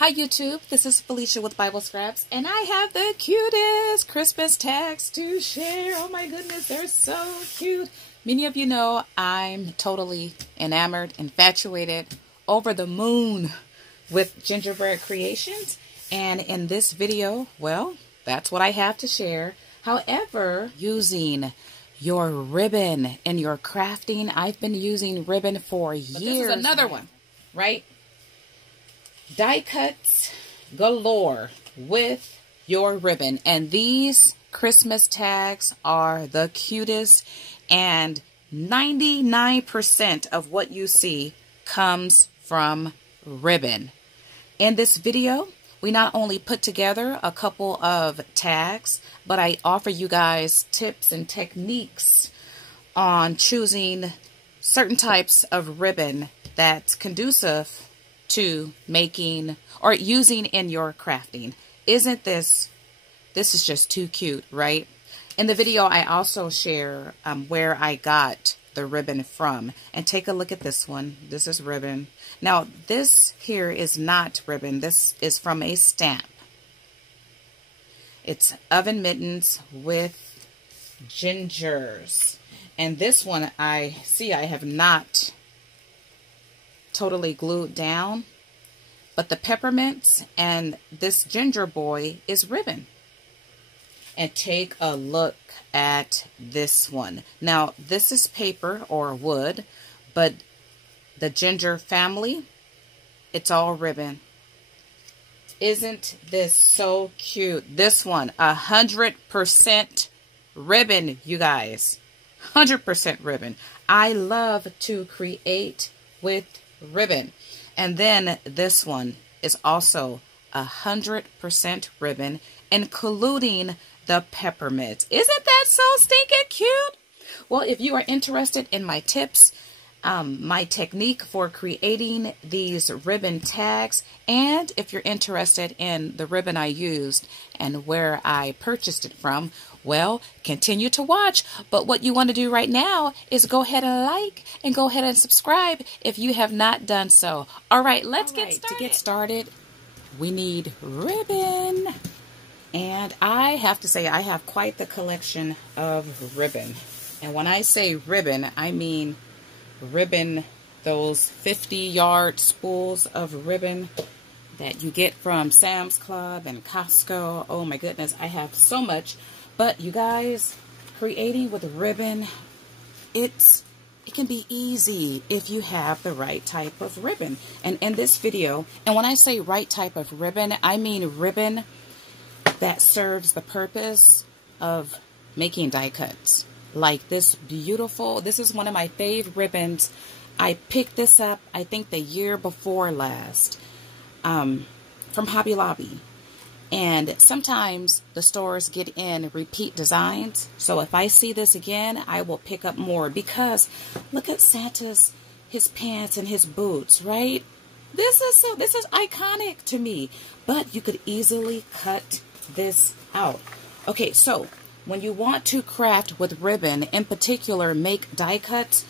Hi YouTube, this is Felicia with Bible Scraps, and I have the cutest Christmas tags to share. Oh my goodness, they're so cute. Many of you know I'm totally enamored, infatuated, over the moon with gingerbread creations. And in this video, well, that's what I have to share. However, using your ribbon in your crafting, I've been using ribbon for years. This is another one, right? Die cuts galore with your ribbon, and these Christmas tags are the cutest, and 99% of what you see comes from ribbon. In this video, we not only put together a couple of tags, but I offer you guys tips and techniques on choosing certain types of ribbon that's conducive to making or using in your crafting. Isn't this is just too cute, right? In the video, I also share where I got the ribbon from. And take a look at this one. This is ribbon. Now, this here is not ribbon. This is from a stamp. It's oven mittens with gingers. And this one, I have not totally glued down, but the peppermints and this ginger boy is ribbon. And take a look at this one. Now, this is paper or wood, but the ginger family, it's all ribbon. Isn't this so cute? This one, 100% ribbon, you guys. 100% ribbon. I love to create with ribbon. And then this one is also 100% ribbon, including the peppermint. Isn't that so stinking cute? Well, if you are interested in my tips, my technique for creating these ribbon tags, and if you're interested in the ribbon I used and where I purchased it from, well, continue to watch. But what you want to do right now is go ahead and like and go ahead and subscribe if you have not done so. All right, let's get started. To get started, we need ribbon. And I have to say, I have quite the collection of ribbon. And when I say ribbon, I mean ribbon, those 50-yard spools of ribbon that you get from Sam's Club and Costco. Oh my goodness, I have so much. But you guys, creating with ribbon, it can be easy if you have the right type of ribbon. And in this video, and when I say right type of ribbon, I mean ribbon that serves the purpose of making die cuts. Like this beautiful, this is one of my fave ribbons. I picked this up, I think the year before last, from Hobby Lobby. And sometimes the stores get in repeat designs. So if I see this again, I will pick up more, because look at Santa's, his pants and his boots, right? This is iconic to me. But you could easily cut this out. Okay, so when you want to craft with ribbon, in particular make die cuts,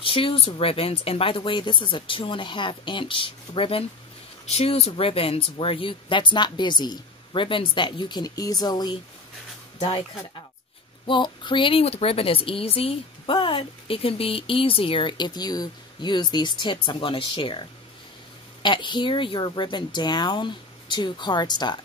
choose ribbons. And by the way, this is a 2.5-inch ribbon. Choose ribbons where that's not busy. Ribbons that you can easily die cut out. Well, creating with ribbon is easy, but it can be easier if you use these tips I'm going to share. Adhere your ribbon down to cardstock.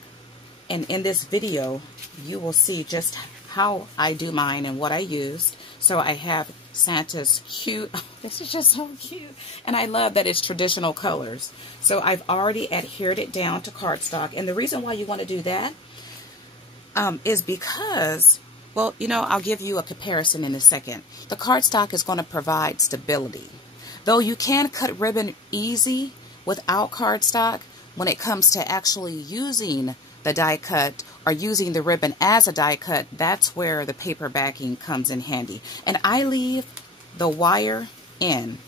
And in this video, you will see just how I do mine and what I used. So I have Santa's cute, oh, this is just so cute. And I love that it's traditional colors. So I've already adhered it down to cardstock. And the reason why you want to do that is because, well, you know, I'll give you a comparison in a second. The cardstock is going to provide stability. Though you can cut ribbon easy without cardstock, when it comes to actually using the die cut or using the ribbon as a die cut, that's where the paper backing comes in handy. And I leave the wire in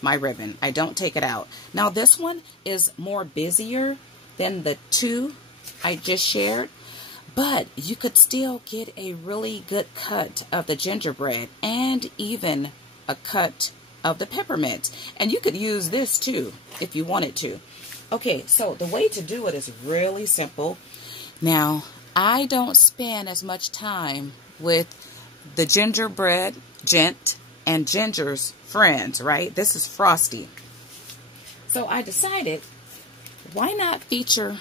my ribbon. I don't take it out. Now this one is more busier than the two I just shared, but you could still get a really good cut of the gingerbread and even a cut of the peppermint. And you could use this too if you wanted to. Okay, so the way to do it is really simple. Now, I don't spend as much time with the gingerbread gent and Ginger's friends, right? This is Frosty. So I decided, why not feature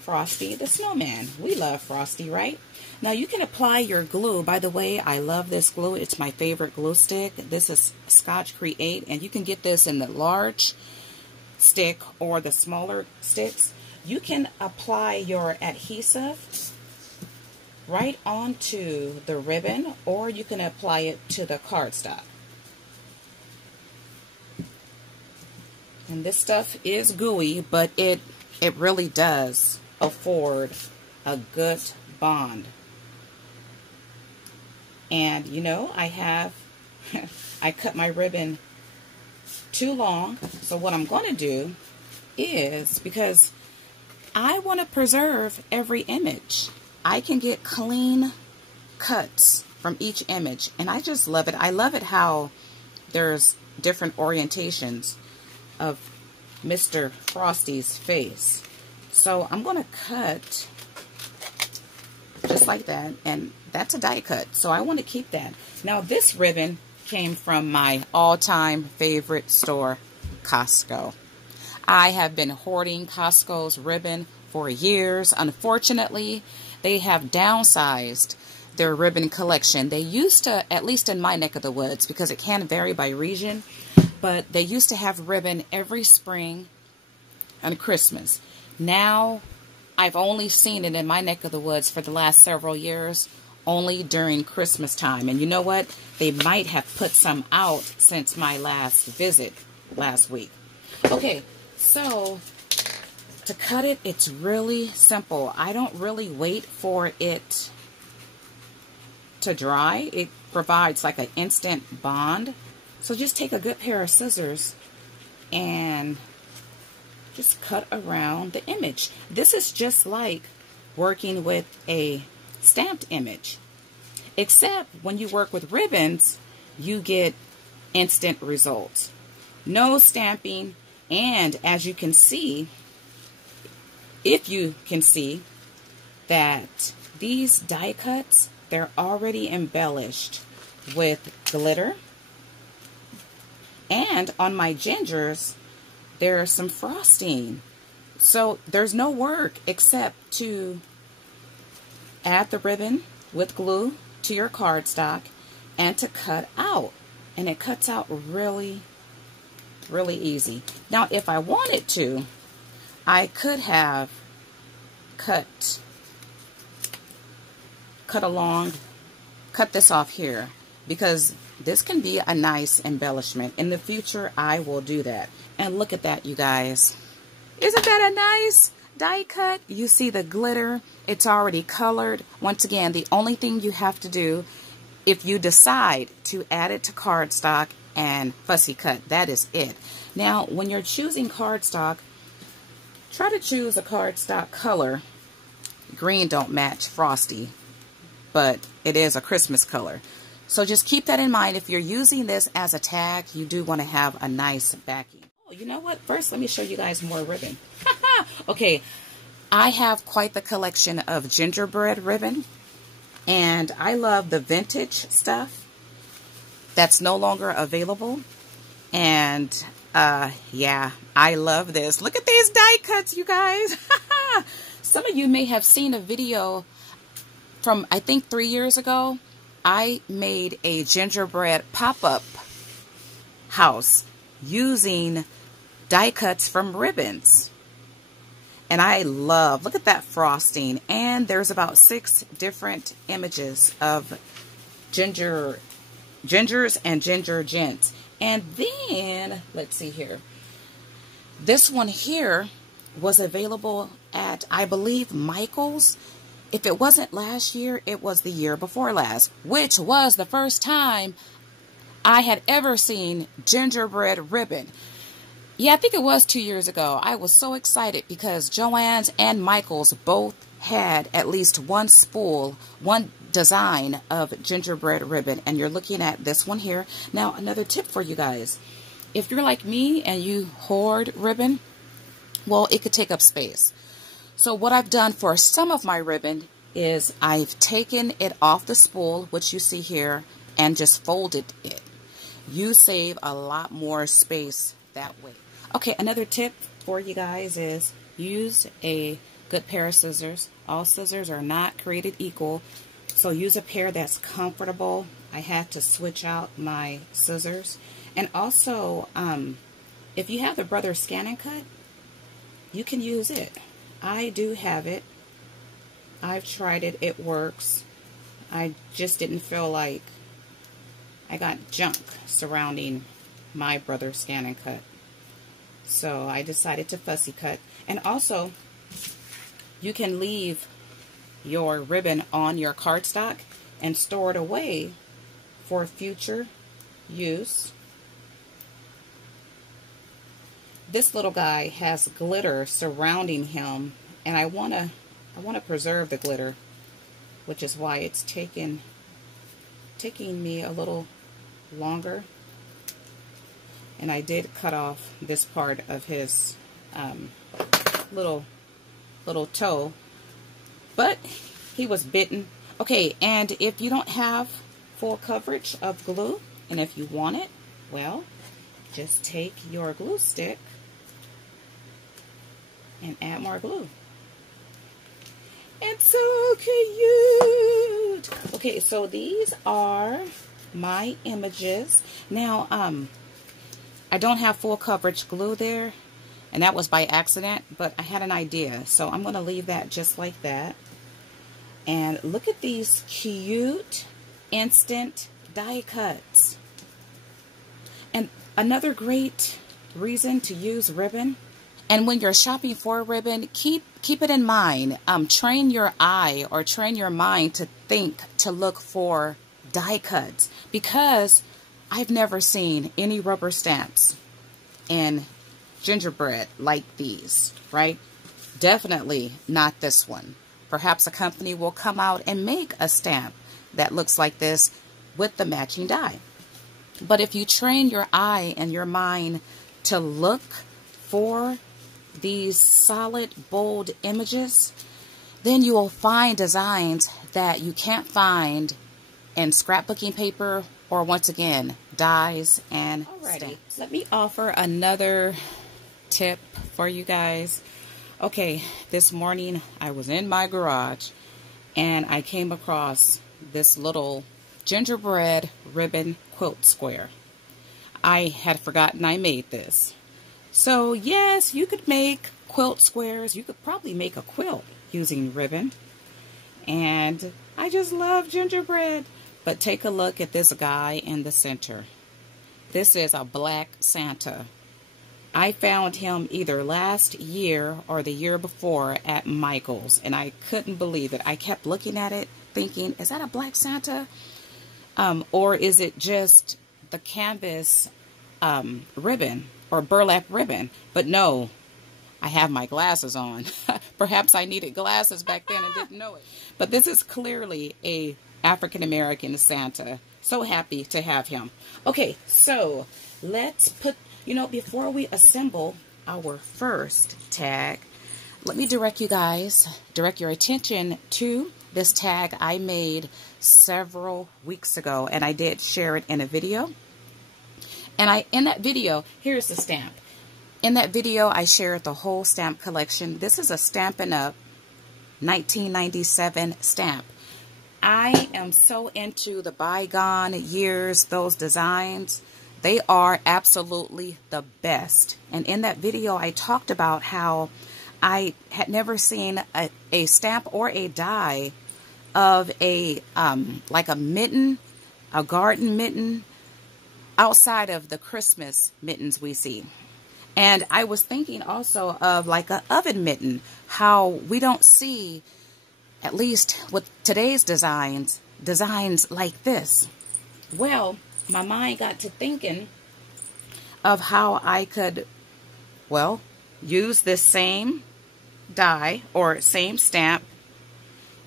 Frosty the Snowman? We love Frosty, right? Now you can apply your glue. By the way, I love this glue. It's my favorite glue stick. This is Scotch Create, and you can get this in the large stick or the smaller sticks. You can apply your adhesive right onto the ribbon, or you can apply it to the cardstock. And this stuff is gooey, but it really does afford a good bond. And you know, I cut my ribbon too long, so what I'm going to do is, because I want to preserve every image, I can get clean cuts from each image, and I just love it. I love it how there's different orientations of Mr. Frosty's face. So I'm going to cut just like that, and that's a die cut, so I want to keep that. Now this ribbon came from my all-time favorite store, Costco. I have been hoarding Costco's ribbon for years. Unfortunately, they have downsized their ribbon collection. They used to, at least in my neck of the woods, because it can vary by region, but they used to have ribbon every spring and Christmas. Now, I've only seen it in my neck of the woods for the last several years, only during Christmas time. And you know what? They might have put some out since my last visit last week. Okay, so to cut it, it's really simple. I don't really wait for it to dry. It provides like an instant bond. So just take a good pair of scissors and just cut around the image. This is just like working with a stamped image, except when you work with ribbons, you get instant results. No stamping, and as you can see, if you can see that these die cuts, they're already embellished with glitter. And on my gingers, there's some frosting. So there's no work except to add the ribbon with glue to your cardstock and to cut out. And it cuts out really, really easy. Now, if I wanted to, I could have cut this off here, because this can be a nice embellishment. In the future, I will do that. And look at that, you guys. Isn't that a nice die cut? You see the glitter. It's already colored. Once again, the only thing you have to do, if you decide to add it to cardstock and fussy cut, that is it. Now, when you're choosing cardstock, try to choose a cardstock color. Green don't match Frosty, but it is a Christmas color. So just keep that in mind. If you're using this as a tag, you do want to have a nice backing. Oh, you know what? First, let me show you guys more ribbon. Okay, I have quite the collection of gingerbread ribbon, and I love the vintage stuff that's no longer available. And yeah, I love this. Look at these die cuts, you guys. Some of you may have seen a video from, I think, 3 years ago. I made a gingerbread pop-up house using die cuts from ribbons. And I love, look at that frosting. And there's about 6 different images of gingers and ginger gents. And then, let's see here. This one here was available at, I believe, Michael's. If it wasn't last year, it was the year before last, which was the first time I had ever seen gingerbread ribbon. Yeah, I think it was 2 years ago. I was so excited because Joann's and Michael's both had at least one spool, one design of gingerbread ribbon. And you're looking at this one here. Now, another tip for you guys. If you're like me and you hoard ribbon, well, it could take up space. So what I've done for some of my ribbon is I've taken it off the spool, which you see here, and just folded it. You save a lot more space that way. Okay, another tip for you guys is use a good pair of scissors. All scissors are not created equal, so use a pair that's comfortable. I had to switch out my scissors. And also, if you have the Brother Scan & Cut, you can use it. I do have it. I've tried it. It works. I just didn't feel like I got junk surrounding my Brother Scan & Cut. So I decided to fussy cut. And also, you can leave your ribbon on your cardstock and store it away for future use. This little guy has glitter surrounding him, and I want to preserve the glitter, which is why it's taking me a little longer. And I did cut off this part of his little toe, but he was bitten. Okay, and if you don't have full coverage of glue, and if you want it, well, just take your glue stick and add more glue. It's so cute. Okay, so these are my images. Now, I don't have full coverage glue there, and that was by accident, but I had an idea, so I'm going to leave that just like that. And look at these cute instant die cuts. And another great reason to use ribbon, and when you're shopping for ribbon, keep it in mind. Train your eye or train your mind to think, to look for die cuts, because I've never seen any rubber stamps in gingerbread like these, right? Definitely not this one. Perhaps a company will come out and make a stamp that looks like this with the matching die. But if you train your eye and your mind to look for these solid, bold images, then you will find designs that you can't find in scrapbooking paper, or once again, dies and stamps. Let me offer another tip for you guys. Okay, this morning I was in my garage and I came across this little gingerbread ribbon quilt square. I had forgotten I made this. So yes, you could make quilt squares. You could probably make a quilt using ribbon. And I just love gingerbread. But take a look at this guy in the center. This is a black Santa. I found him either last year or the year before at Michael's, and I couldn't believe it. I kept looking at it thinking, is that a black Santa? Or is it just the canvas ribbon or burlap ribbon? But no, I have my glasses on. Perhaps I needed glasses back then and didn't know it. But this is clearly a African-American Santa. So happy to have him. Okay, so let's put, before we assemble our first tag, let me direct your attention to this tag I made several weeks ago, and I did share it in a video. And in that video, here's the stamp. In that video, I shared the whole stamp collection. This is a Stampin' Up! 1997 stamp. I am so into the bygone years, those designs. They are absolutely the best. And in that video, I talked about how I had never seen a stamp or a die of a, like a mitten, a garden mitten, outside of the Christmas mittens we see. And I was thinking also of like an oven mitten, how we don't see, at least with today's designs like this. Well, my mind got to thinking of how I could, well, use this same die or same stamp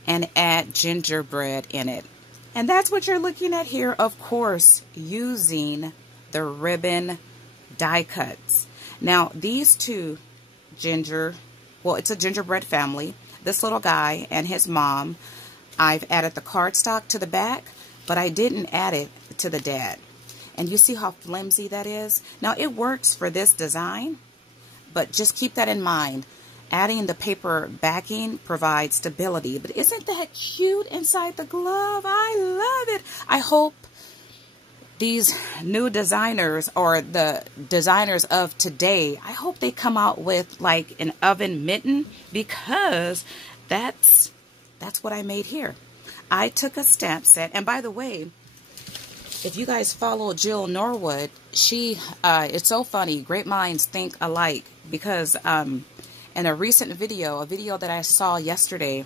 and add gingerbread in it. And that's what you're looking at here, of course, using the ribbon die cuts. Now, these two ginger, well, it's a gingerbread family. This little guy and his mom. I've added the cardstock to the back, but I didn't add it to the dad. And you see how flimsy that is? Now, it works for this design, but just keep that in mind. Adding the paper backing provides stability. But isn't that cute inside the glove? I love it. I hope these new designers, or the designers of today, I hope they come out with like an oven mitten, because that's what I made here. I took a stamp set, and by the way, if you guys follow Jill Norwood, she, it's so funny, great minds think alike, because in a recent video, a video that I saw yesterday,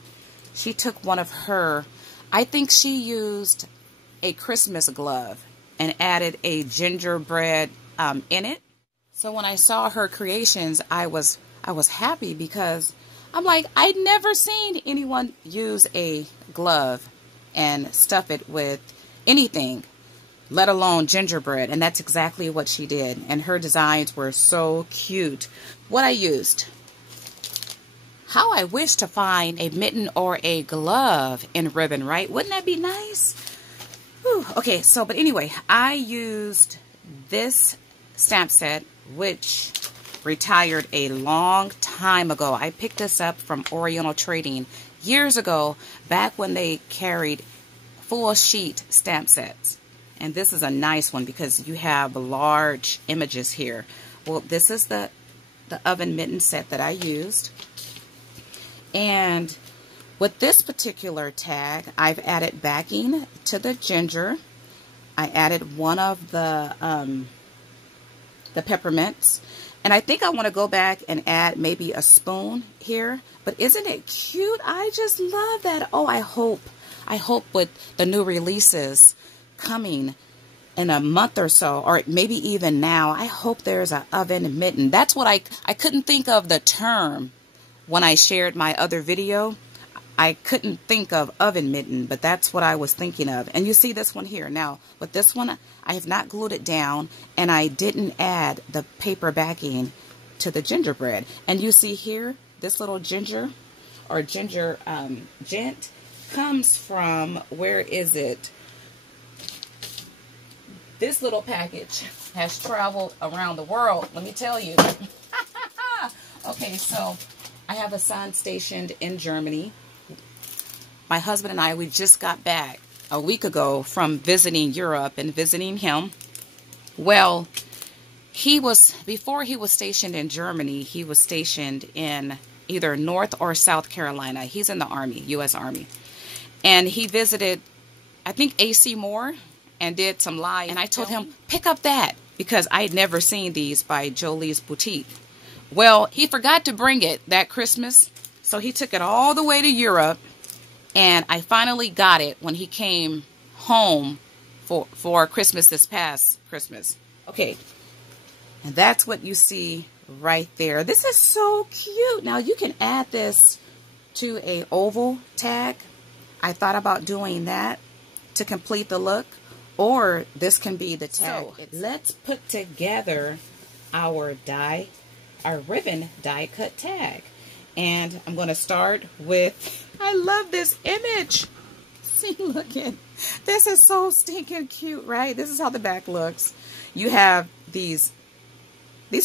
she took one of her, I think she used a Christmas glove and added a gingerbread in it. So when I saw her creations, I was happy, because I'm like, I'd never seen anyone use a glove and stuff it with anything, let alone gingerbread. And that's exactly what she did. And her designs were so cute. What I used. How I wish to find a mitten or a glove in ribbon, right? Wouldn't that be nice? Whew. Okay, so, but anyway, I used this stamp set, which retired a long time ago. I picked this up from Oriental Trading years ago, back when they carried full sheet stamp sets. And this is a nice one because you have large images here. Well, this is the oven mitten set that I used. And with this particular tag, I've added backing to the ginger. I added one of the peppermints. And I think I want to go back and add maybe a spoon here. But isn't it cute? I just love that. Oh, I hope with the new releases coming in a month or so, or maybe even now, I hope there's an oven mitten. That's what I couldn't think of the term when I shared my other video. I couldn't think of oven mitten, but that's what I was thinking of. And you see this one here. Now, with this one, I have not glued it down, and I didn't add the paper backing to the gingerbread. And you see here, this little ginger or ginger gent comes from, where is it? This little package has traveled around the world, let me tell you. Okay, so I have a son stationed in Germany. My husband and I, we just got back a week ago from visiting Europe and visiting him. Well, before he was stationed in Germany, he was stationed in either North or South Carolina. He's in the Army, U.S. Army. And he visited, I think, A.C. Moore and did some live. And I told him, pick up that, because I had never seen these by Jolie's Boutique. Well, he forgot to bring it that Christmas, so he took it all the way to Europe. And I finally got it when he came home for Christmas, this past Christmas. Okay, and that's what you see right there. This is so cute. Now, you can add this to a oval tag. I thought about doing that to complete the look, or this can be the tag. So let's put together our ribbon die cut tag. And I'm going to start with, I love this image. See, look at, this is so stinking cute, right? This is how the back looks. You have these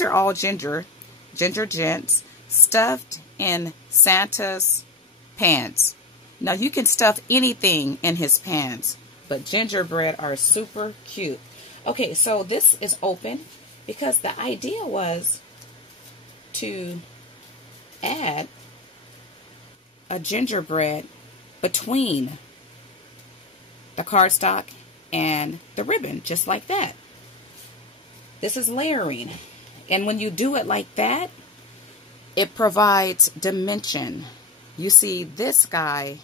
are all ginger gents stuffed in Santa's pants. Now, you can stuff anything in his pants, but gingerbread are super cute. Okay, so this is open because the idea was to add a gingerbread between the cardstock and the ribbon, just like that. This is layering, and when you do it like that, it provides dimension. You see this guy,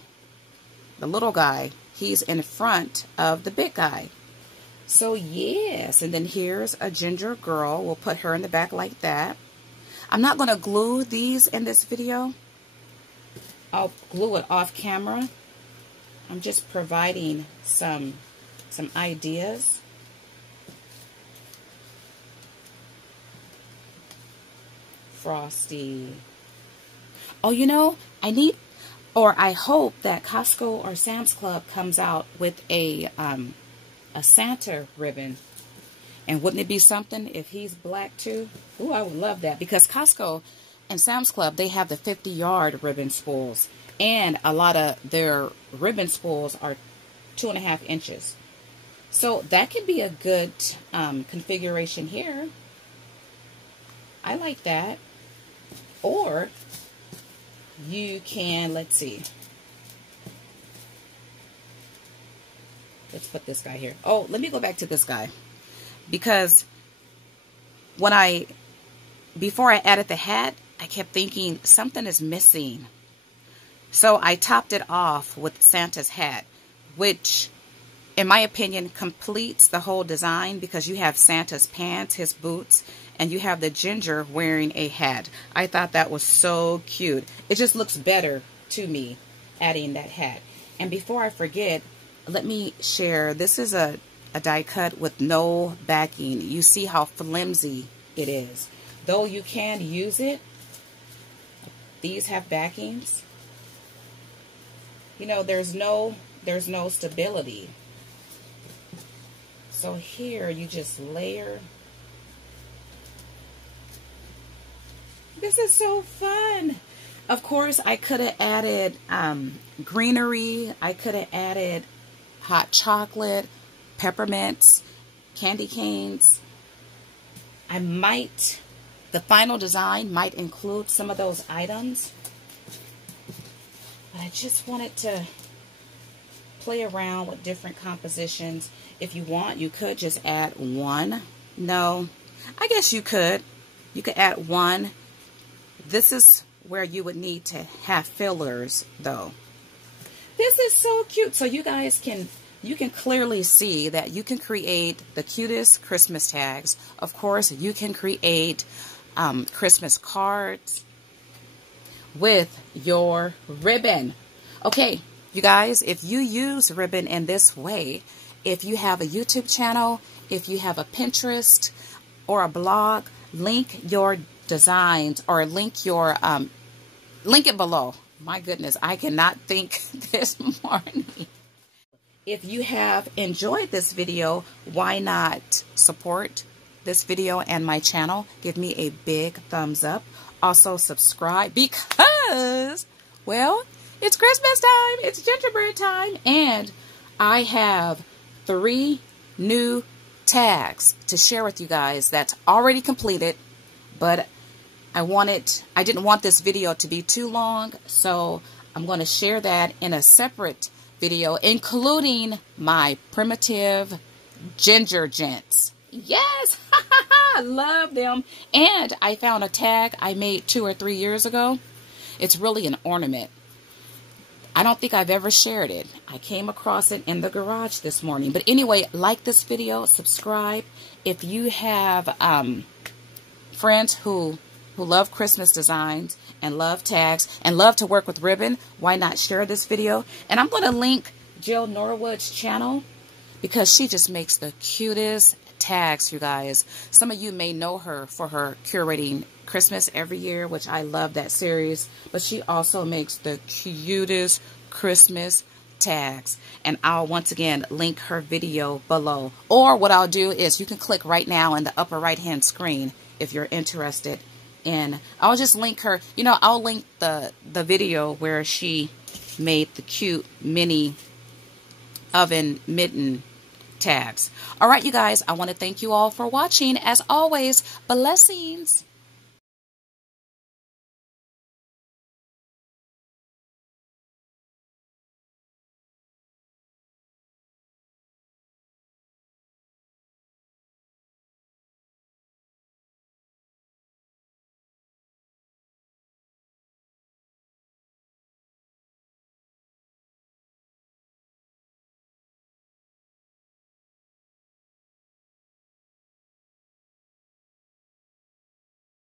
the little guy, he's in front of the big guy. So yes, and then here's a ginger girl. We'll put her in the back like that. I'm not going to glue these in this video. I'll glue it off camera. I'm just providing some ideas. frosty. Oh, you know, I hope that Costco or Sam's Club comes out with a Santa ribbon. And wouldn't it be something if he's black too? Ooh, I would love that, because Costco and Sam's Club, they have the 50-yard ribbon spools, and a lot of their ribbon spools are 2.5 inches. So that could be a good configuration here. I like that. Or you can, let's see. Let's put this guy here. Oh, let me go back to this guy. Because before I added the hat, I kept thinking something is missing. So I topped it off with Santa's hat, which, in my opinion, completes the whole design, because you have Santa's pants, his boots, and you have the ginger wearing a hat. I thought that was so cute. It just looks better to me adding that hat. And before I forget, let me share. This is a die cut with no backing. You see how flimsy it is. Though you can use it, these have backings. You know, there's no stability. So here you just layer. This is so fun. Of course, I could have added greenery. I could have added hot chocolate, peppermints, candy canes. The final design might include some of those items. But I just wanted to play around with different compositions. If you want, you could just add one. No, I guess you could. You could add one. This is where you would need to have fillers, though. This is so cute. So you guys you can clearly see that you can create the cutest Christmas tags. Of course, you can create Christmas cards with your ribbon. Okay, you guys, if you use ribbon in this way, if you have a YouTube channel, if you have a Pinterest or a blog, link your designs, or link it below. My goodness, I cannot think this morning. If you have enjoyed this video, why not support this video and my channel? Give me a big thumbs up. Also subscribe, because, well, it's Christmas time, it's gingerbread time, and I have 3 new tags to share with you guys that's already completed, but I didn't want this video to be too long, so I'm going to share that in a separate video, including my primitive ginger gents. Yes, I love them. And I found a tag I made 2 or 3 years ago. It's really an ornament. I don't think I've ever shared it. I came across it in the garage this morning. But anyway, like this video, subscribe. If you have friends who love Christmas designs and love tags and love to work with ribbon, why not share this video? And I'm going to link Jill Norwood's channel, because she just makes the cutest tags, you guys. Some of you may know her for her curating Christmas every year, which I love that series, but she also makes the cutest Christmas tags. And I'll once again link her video below. Or what I'll do is you can click right now in the upper right hand screen if you're interested. And I'll just link her, you know, I'll link the video where she made the cute mini oven mitten tags. All right, you guys, I want to thank you all for watching. As always, blessings.